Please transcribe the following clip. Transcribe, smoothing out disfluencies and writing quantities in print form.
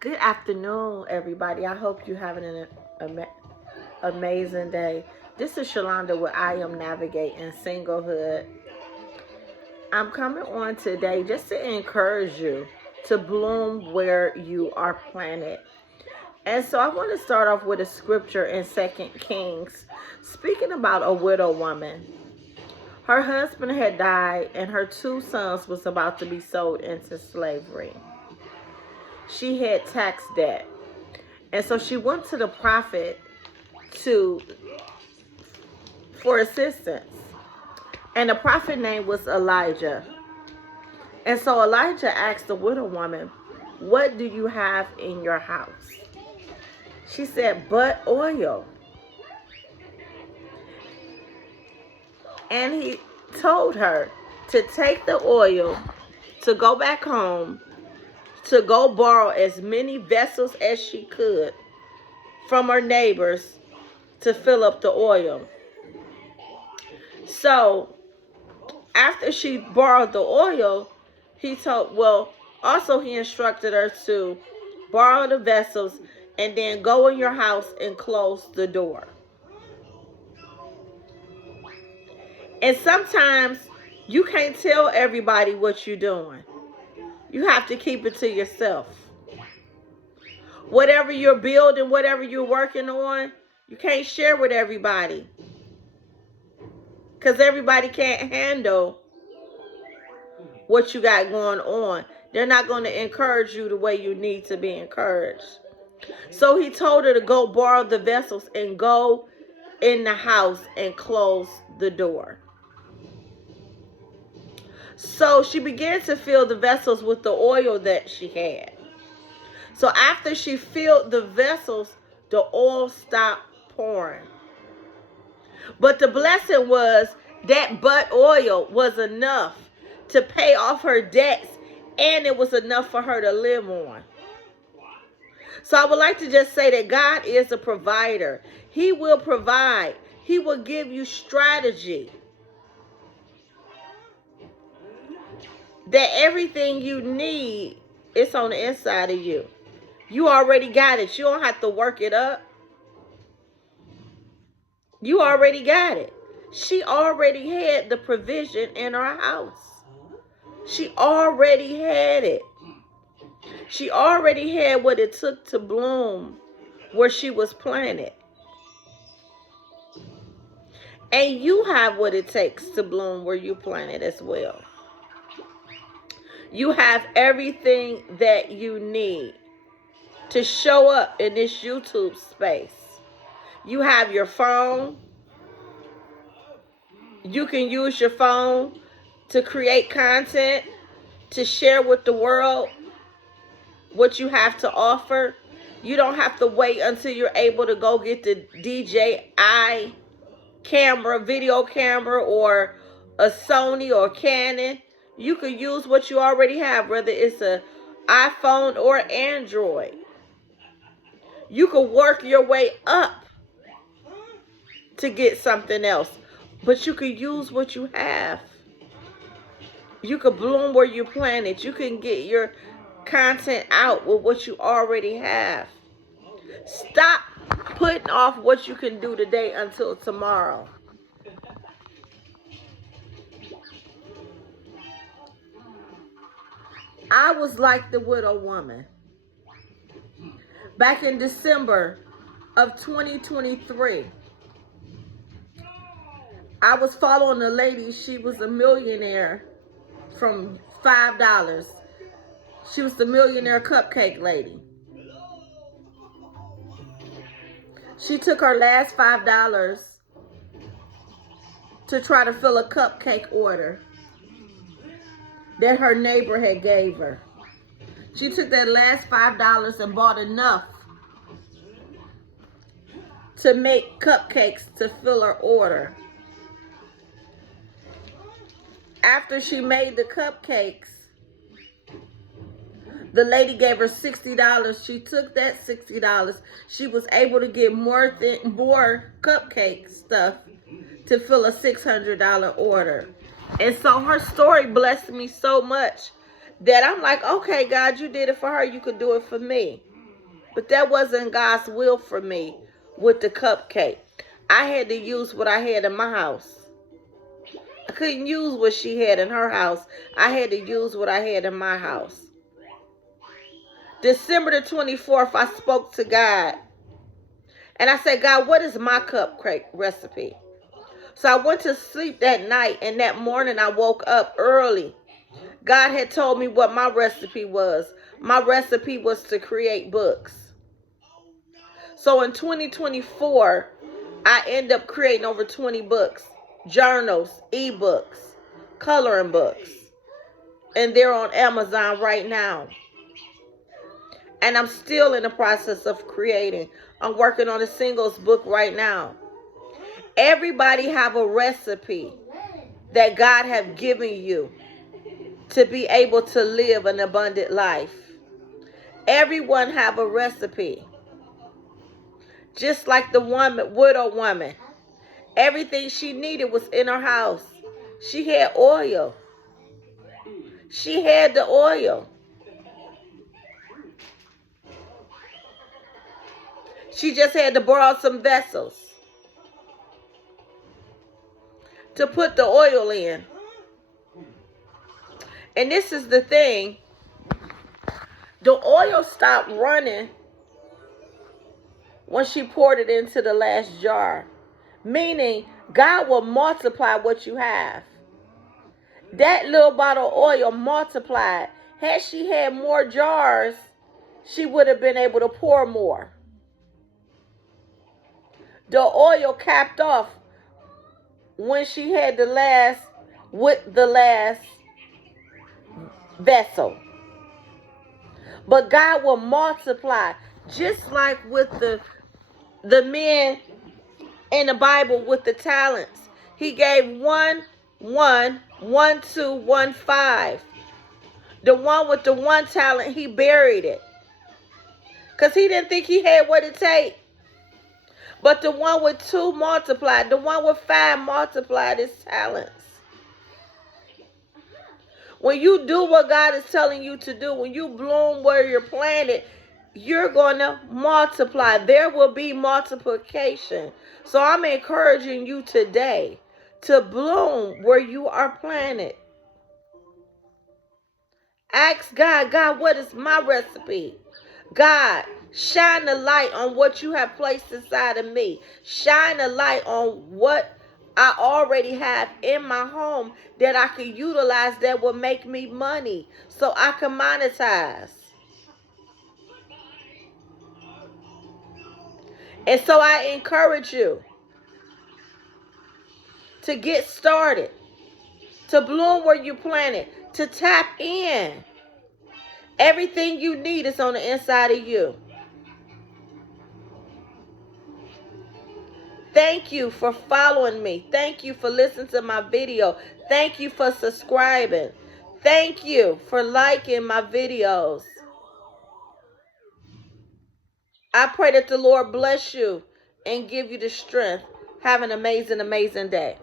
Good afternoon, everybody. I hope you're having an amazing day. This is Shalonda with I Am Navigating Singlehood. I'm coming on today just to encourage you to bloom where you are planted. And so I want to start off with a scripture in 2 Kings, speaking about a widow woman. Her husband had died and her 2 sons was about to be sold into slavery. She had tax debt. And so she went to the prophet for assistance. And the prophet name was Elijah. And so Elijah asked the widow woman, "What do you have in your house?" She said, "But oil." And he told her to take the oil, to go back home, to go borrow as many vessels as she could from her neighbors to fill up the oil. So after she borrowed the oil, he instructed her to borrow the vessels and then go in your house and close the door. And sometimes you can't tell everybody what you're doing. You have to keep it to yourself. Whatever you're building, whatever you're working on, you can't share with everybody. Because everybody can't handle what you got going on. They're not going to encourage you the way you need to be encouraged. So he told her to go borrow the vessels and go in the house and close the door. So she began to fill the vessels with the oil that she had. So after she filled the vessels, the oil stopped pouring. But the blessing was that but oil was enough to pay off her debts, and it was enough for her to live on. So I would like to just say that God is a provider. He will provide. He will give you strategy. That everything you need is on the inside of you. You already got it. You don't have to work it up. You already got it. She already had the provision in her house. She already had it. She already had what it took to bloom where she was planted. And you have what it takes to bloom where you planted as well. You have everything that you need to show up in this YouTube space. You have your phone. You can use your phone to create content, to share with the world what you have to offer. You don't have to wait until you're able to go get the DJI camera, video camera, or a Sony or Canon. You can use what you already have, whether it's an iPhone or Android. You can work your way up to get something else, but you can use what you have. You can bloom where you planted. You can get your content out with what you already have. Stop putting off what you can do today until tomorrow. I was like the widow woman. Back in December of 2023, I was following a lady. She was a millionaire from $5. She was the millionaire cupcake lady. She took her last $5 to try to fill a cupcake order that her neighbor had gave her. She took that last $5 and bought enough to make cupcakes to fill her order. After she made the cupcakes, the lady gave her $60. She took that $60. She was able to get more cupcake stuff to fill a $600 order. And so her story blessed me so much that I'm like, okay, God, you did it for her. You could do it for me. But that wasn't God's will for me with the cupcake. I had to use what I had in my house. I couldn't use what she had in her house. I had to use what I had in my house. December the 24th, I spoke to God. And I said, God, what is my cupcake recipe? So I went to sleep that night, and that morning I woke up early. God had told me what my recipe was. My recipe was to create books. So in 2024, I end up creating over 20 books, journals, ebooks, coloring books. And they're on Amazon right now. And I'm still in the process of creating. I'm working on a singles book right now. Everybody have a recipe that God have given you to be able to live an abundant life. Everyone have a recipe. Just like the widow woman. Everything she needed was in her house. She had oil. She had the oil. She just had to borrow some vessels to put the oil in. And this is the thing. The oil stopped running when she poured it into the last jar. Meaning, God will multiply what you have. That little bottle of oil multiplied. Had she had more jars, she would have been able to pour more. The oil capped off when she had the last vessel. But God will multiply, just like with the men in the Bible with the talents. He gave 1, 1, 1, 2, 1, 5. The one with the 1 talent, he buried it. Because he didn't think he had what it takes. But the one with 2 multiplied. The one with 5 multiplied his talents. When you do what God is telling you to do, when you bloom where you're planted, you're going to multiply. There will be multiplication. So I'm encouraging you today to bloom where you are planted. Ask God, God, what is my recipe? God, shine the light on what you have placed inside of me. Shine a light on what I already have in my home that I can utilize that will make me money so I can monetize. And so I encourage you to get started, to bloom where you planted, to tap in. Everything you need is on the inside of you. Thank you for following me. Thank you for listening to my video. Thank you for subscribing. Thank you for liking my videos. I pray that the Lord bless you and give you the strength. Have an amazing, amazing day.